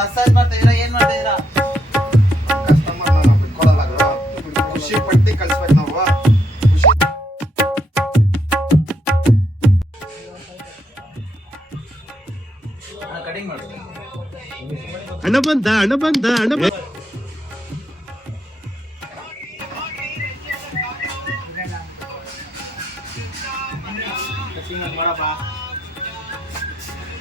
Massage ಮಾಡ್ತಾ ಇದೀರಾ ಏನ್ ಮಾಡ್ತಾ ಕಸ್ಟಮರ್ ಪಟ್ಟಿ ನಾವು ಹಣ ಬಂತ ಹಣ ಬಂತ ಮಾಡಪ್ಪ.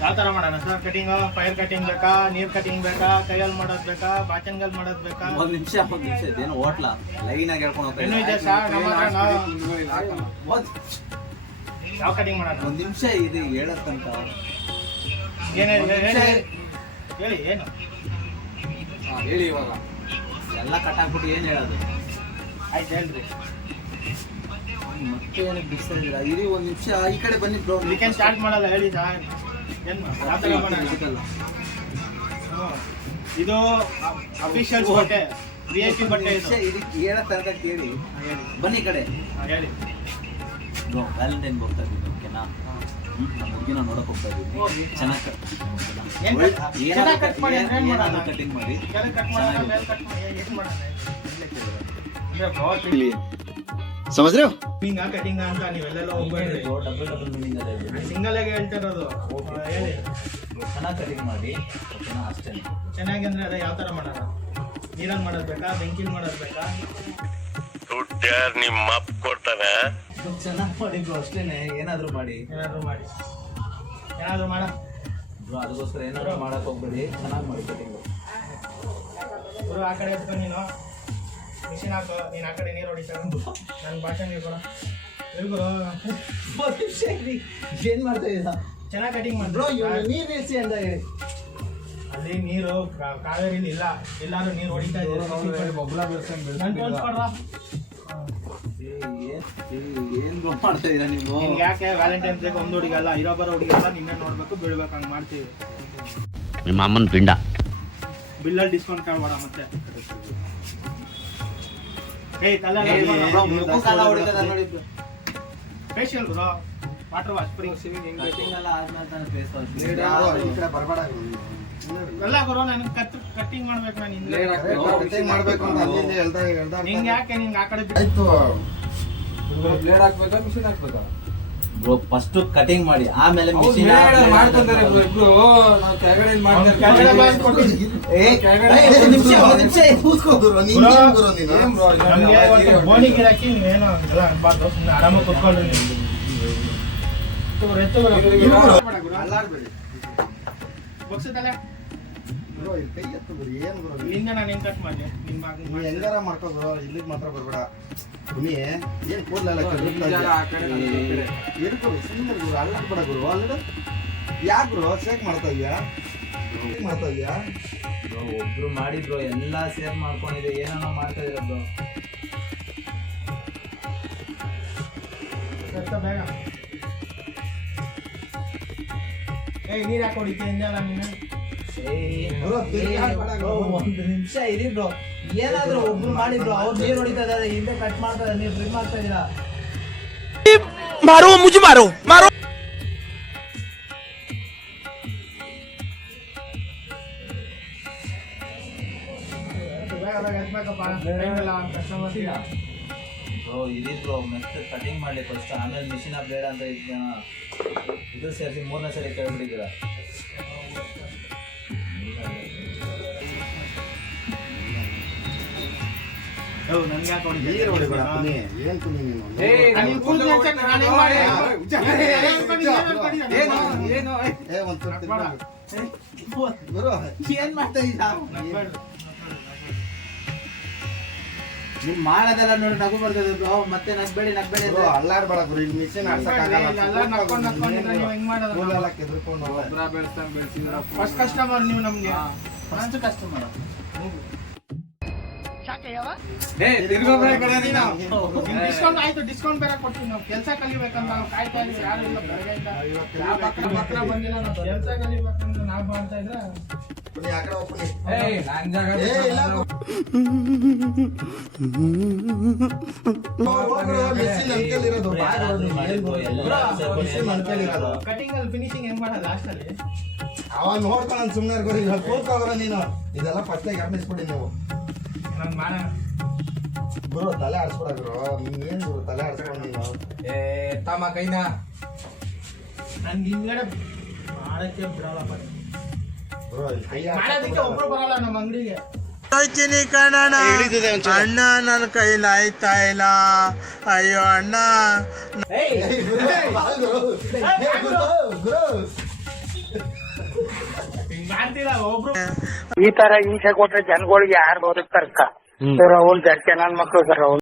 ಯಾವ ಥರ ಮಾಡೋಣ ಸರ್? ಕಟಿಂಗ್? ಫೈರ್ ಕಟಿಂಗ್ ಬೇಕಾ? ನೀರ್ ಕಟಿಂಗ್ ಬೇಕಾ? ಕೈಯಲ್ಲಿ ಮಾಡೋದ್ ಬೇಕಾ? ಬಾಚನ್ಗಲ್ ಮಾಡೋದ್ ಬೇಕಾ? ಒಂದ್ ನಿಮಿಷ ಒಂದ್ ನಿಮಿಷ ಇದೇನು ಹೋಟ್ಲ? ಲೈನ್ ಆಗಿ ಹೇಳ್ಕೊಂಡು ಹೋಗ್ತಾ ಇನ್ನು ಇದೆ ಸರ್ ನಮ್ಮ ಹತ್ರ ನಾವು ಯಾವ ಕಟಿಂಗ್ ಮಾಡೋಣ? ಒಂದ್ ನಿಮಿಷ ಇದು ಹೇಳತ್ತಂತ ಏನೇನು ಹೇಳಿ ಹೇಳಿ ಏನು? ಹೇಳಿ ಇವಾಗ. ಎಲ್ಲ ಕಟ್ಟಾಕ್ಬಿಟ್ಟು ಏನು ಹೇಳೋದು? ಆಯ್ತು ಹೇಳ್ರಿ. ಮತ್ತೆ ಏನಕ್ಕೆ ಬಿಸ್ತಾ ಇದ್ದೀರಾ? ಇರಿ ಒಂದ್ ನಿಮಿಷ. ಈ ಕಡೆ ಬನ್ನಿ ಬ್ರೋ ಸ್ಟಾರ್ಟ್ ಮಾಡಲ್ಲ ಹೇಳಿ ಸರ್ ಇದು ಅಫಿಷಿಯಲ್ ಬಟ್ಟೆ ವಿ ಐ ಪಿ ಬಟ್ಟೆ ಇದು. ಹೇಳೋ ತನಕ ಕೇಳಿ. ಬನ್ನಿ ಕಡೆ. ಹೇಳಿ. ವ್ಯಾಲೆಂಟೈನ್ ಹೋಗ್ತಾ ಇದ್ದೀನಿ ಓಕೆನಾ ನಮ್ಮ ಹುಡುಗಿನ ನೋಡಕ್ ಹೋಗ್ತಾ ಇದ್ದೀನಿ. ಚೆನ್ನಾಗಿ ಕಟ್ ಚೆನ್ನಾಗ್ ಮಾಡಿ ಅಂದ್ರೆ ಏನ್ ಮಾಡೋಣ? ಕಟಿಂಗ್ ಮಾಡಿ. ಕೆಳಗೆ ಸಮಜ್ ರೀ ಹಿಂಗ ಕಟಿಂಗ್ ಅಂತ ನೀವೆಲ್ಲ ಹೋಗ್ಬೇಡ್ರಿ ಡಬಲ್ ಡಬಲ್ ಮೀನಿಂಗ್ ಅದ ಸಿಂಗಲ್ ಆಗಿ ಹೇಳ್ತಾ ಇರೋದು. ಹೇಳಿ. ಚೆನ್ನಾಗಿ ಕಟಿಂಗ್ ಮಾಡಿ ಅಷ್ಟೇ ಚೆನ್ನಾಗಿ ಅಂದ್ರೆ ಅದೇ ಯಾವ ತರ ಮಾಡೋಣ ನೀರಲ್ಲಿ ಮಾಡೋದ್ ಬೇಕಾ? ಬೆಂಕಿ ಮಾಡೋದ್ ಬೇಕಾ? ದುಡ್ಡ್ಯಾರ್ ನಿಮ್ಮ ಅಪ್ ಕೊಡ್ತಾನೆ ಚೆನ್ನಾಗಿ ಮಾಡಿದ್ರು ಅಷ್ಟೇನೆ. ಏನಾದರೂ ಮಾಡಿ. ಏನಾದರೂ ಮಾಡಿ. ಏನಾದ್ರು ಮಾಡ. ಅದಕ್ಕೋಸ್ಕರ ಏನಾದ್ರು ಮಾಡಕ್ ಹೋಗ್ಬೇಡಿ. ಚೆನ್ನಾಗಿ ಮಾಡಿ ಕಟಿಂಗ್ ಆ ಕಡೆ ಎತ್ಕೊಂಡು ನೀನು. ಮಿಷಿನ್ ಹಾಕೋ ನೀನು ಆ ಕಡೆ ನೀರು ಹೊಡಿತಾ ನನ್ನ ಭಾಷೆ ನೀರು ಕೊಡ. ಎಲ್ಲಿ ಗುರು ಏನ್ ಮಾಡ್ತಾ ಇದ್ದ ಚೆನ್ನಾಗಿ ಕಟಿಂಗ್ ಮಾಡಿದ್ರು ನೀರು ನೀರ್ ನಿಲ್ಸಿ ಅಂತ ಹೇಳಿ. ಅಲ್ಲಿ ನೀರು ಕಾವೇರಿ ಇಲ್ಲ. ಎಲ್ಲಾರು ನೀರು ಹೊಡಿತಾ ಇದ್ದಾರೆ ನನ್ ತೋರ್ಸ್ಕೊಡ್ರಾ? ಏನ್ ಬ್ರೋ ಮಾಡ್ತಾ ಇದೀರಾ ನೀವು? ಯಾಕೆ ವ್ಯಾಲೆಂಟೈನ್ಸ್ ಡೇಗೆ ಒಂದು ಹುಡುಗಲ್ಲ ಇರೋ ಬರೋ ಹುಡುಗಲ್ಲ ನಿನ್ನೆ ನೋಡ್ಬೇಕು ಬೀಳ್ಬೇಕು ಹಂಗೆ ಮಾಡ್ತೀವಿ. ನಿಮ್ಮ ಅಮ್ಮನ ಪಿಂಡ. ಬಿಲ್ಲಲ್ಲಿ ಡಿಸ್ಕೌಂಟ್ ಕಾಡ್ಬೇಡ ಮತ್ತೆ. Facial bro water wash free cutting ಎಲ್ಲ ಗುರು ನನಗೆ ಕಟ್ ಕಟ್ಟಿಂಗ್ ಮಾಡ್ಬೇಕು ನಾನು ಹಿಂದೆ. ಮಾಡ್ಬೇಕು ಅಂತ ಅಲ್ಲಿ ಇಲ್ಲಿ ಹೇಳ್ದಾಗ ಹೇಳ್ದಾಗ ನಿಂಗೆ ಯಾಕೆ ನಿಂಗೆ ಆ ಕಡೆ ಆಯ್ತು. ಬ್ಲೇಡ್ ಹಾಕ್ಬೇಕಾ ಮಿಷಿನ್ ಹಾಕ್ಬೇಕಾ? ಬ್ರೋ ಫಸ್ಟ್ ಕಟಿಂಗ್ ಮಾಡಿ ಆಮೇಲೆ ಮಿಷಿನ್ ಮಾಡ್ತಾರೆ ಬ್ರೋ ಇಬ್ರು. ನಾವು ಕೆಳಗಡೆ ಅವ್ನು ಕೆಳಗಡೆ ಬಂದು ಕೊಟ್ಟಿದ್ದು. ಏ, ಏ, ಒಂದ್ ನಿಮಿಷ ಒಂದ್ ನಿಮಿಷ ಕೂತ್ಕೋ ಗುರು ನೀನ್ ಏನ್ ಗುರು ನೀನು. ಬ್ರೋ ನಮ್ಗೆ ಇವತ್ತು ಬೋನಿ ಗಿರಾಕಿ ನೀವೇನು ಎಲ್ಲ ಅನ್ಬಾರ್ದು ಸುಮ್ಮನೆ ಆರಾಮಾಗಿ ನೀವು. ಅಲ್ಲಾಡ್ಬೇಡಿ? ಕೈ ಎತ್ತು ಏನ್ ಗುರು ನೀನು? ಇಲ್ಲಿಂದ ನಾನು ಹೆಂಗ್ ಕಟ್ ಮಾಡ್ಲಿ? ನಿಮ್ಮ ಹೆಂಗಾರ ಮಾಡ್ಕೋ ಗುರು ಇಲ್ಲಿಗೆ ಮಾತ್ರ ಬರ್ಬೇಡ. ನೀ ಏನ್ ಕೂದಲೆಲ್ಲ ಗುರು ಸುಮ್ಮನೆ ಗುರು ಅಲ್ಲಾಡ್ಬೇಡ ಗುರು ಅಲ್ಲಡ. ಯಾಕೆ ಗುರು ಶೇಕ್ ಮಾಡ್ತಾ ಇದ್ಯಾ? ಶೇಕ್ ಮಾಡ್ತಾ ಇದ್ಯಾ? ಬ್ರೋ ಒಬ್ರು ಮಾಡಿದ್ರು ಬ್ರೋ ಎಲ್ಲಾ ಸೇರ್ ಮಾಡ್ಕೊಂಡಿದೆ ಏನೋ ಮಾಡ್ತಾ ಇದೀರ ಬ್ರೋ. ಎತ್ತ ಬೇಗ. ಏಯ್ ನೀರ್ ಹಾಕೊಡಿ ಹೊಡಿತೀಯ ಹಿಂದೆಲ್ಲ ನೀನು. ಒಂದು ನಿಮಿಷ ಇರಿ ಬ್ರೋ ಏನಾದ್ರೂ ಒಬ್ರು ಮಾಡಿ ಬ್ರೋ ಅವ್ರು ನೀರ್ ಹೊಡಿತಾ ಇದಾರೆ ಹಿಂದೆ ಕಟ್ ಮಾಡ್ತಾ ಇದಾರೆ ನೀವು ಮಾಡ್ತಾ ಇದೀರಾ ಮಾರೋ ಮುಜಿ ಮಾರೋ ಮಾರೋ. ಬ್ರೋ ಇರಿ ಬ್ರೋ ನೆಕ್ಸ್ಟ್ ಕಟಿಂಗ್ ಮಾಡಲಿ ಫಸ್ಟ್ ಆಮೇಲೆ ಮಿಷಿನ್ ಬ್ಲೇಡ್ ಅಂತ ಇದನ್ನ ಇದು ಸೇರಿಸಿ ಮೂರನೇ ಸರಿ ಕೇಳ್ಬಿಟ್ಟಿದ್ದೀರಾ? ಏನ್ ಮಾಡ್ತಾ. ನಿಮ್ ಮಾಡೋದೆಲ್ಲ ನೋಡಿ ನಗು ಬರ್ತದೆ ಬ್ರೋ ಮತ್ತೆ ನಗ್ಬೇಡಿ ನಗ್ಬೇಡಿ ಬ್ರೋ ಅಲ್ಲಾಡ್ಬೇಡ ಗುರು ಇಲ್ಲಿ ಮಿಷಿನ್ ನೀವು ಹೆಂಗ್ ಮಾಡೋದು? ಕೆದರ್ಕೊಂಡು. ಬೆಳ್ಸಿದ್ರ ಫಸ್ಟ್ ಕಸ್ಟಮರ್ ನೀವು ನಮ್ಗೆ ಫಸ್ಟ್ ಕಸ್ಟಮರ್ ನೀನು ಡಿಸ್ಕೌಂಟ್ ಆಯ್ತು ಡಿಸ್ಕೌಂಟ್ ಬೇರೆ ಕೊಡ್ತೀವಿ ನಾವು. ಕೆಲಸ ಕಲಿಬೇಕಂತ ನಾವು ಕಾಯ್ತಾ ಇದೀವಿ. ಯಾರು ಇಲ್ಲ ಯಾವ ಪತ್ರ ಬಂದಿಲ್ಲ ನಾವು ಕೆಲಸ ಕಲಿಬೇಕಂತ ನಾವು ಮಾಡ್ತಾ ಇದ್ರೆ. ಕಟಿಂಗ್ ಅಲ್ಲಿ ಫಿನಿಶಿಂಗ್ ಹೆಂಗ್ ಮಾಡೋದು ಲಾಸ್ಟ್ ಅಲ್ಲಿ ಅವ ನೋಡ್ಕೊಂಡು ಸುಮ್ಮನೆ ಕೂತ್ಕೋಗ್ರ ನೀನು. ಇದೆಲ್ಲ ಫಸ್ಟ್ ಗಮನಿಸ್ಬಿಡಿ ನೀವು. ನಂಗೆ ಮಾಡೋಣ ಗುರು ತಲೆ ಆಡ್ಸ್ಬಿಡ ಗುರು. ನೀನ್ ಗುರು ತಲೆ ಆಡಿಸ್ಕೊಂಡು ನೀನು? ಏ ತಮ್ಮ ಕೈನ. ನನ್ಗೆ ಹಿಂದ್ಗಡೆ ಮಾಡಕ್ಕೆ ಬಿಡಲ್ಲ ಬರೀ. ಗುರು ಇಲ್ಲಿ ಕೈ ಮಾಡೋದಕ್ಕೆ ಒಬ್ರು ಬರಲ್ಲ ನಮ್ಮ ಅಂಗಡಿಗೆ. ಕಣಣ್ಣ. ಅಣ್ಣ ನನ್ನ ಕೈಲಿ ಆಯ್ತಾ ಇಲ್ಲ. ಅಯ್ಯೋ ಅಣ್ಣ. ಏಯ್, ಗುರು, ಬಾ ಗುರು. ಏ, ಗುರು, ಗುರು. ಈ ತರ ಹಿಂಸೆ ಕೊಟ್ರೆ ಜನಗಳಿಗೆ ಯಾರು ಬದುಕ್ತಾರ ಸರ್? ಅವ್ರು ಜನ ಮಕ್ಕಳು ಮಕ್ಳು ಸರ್ ಅವ್ನು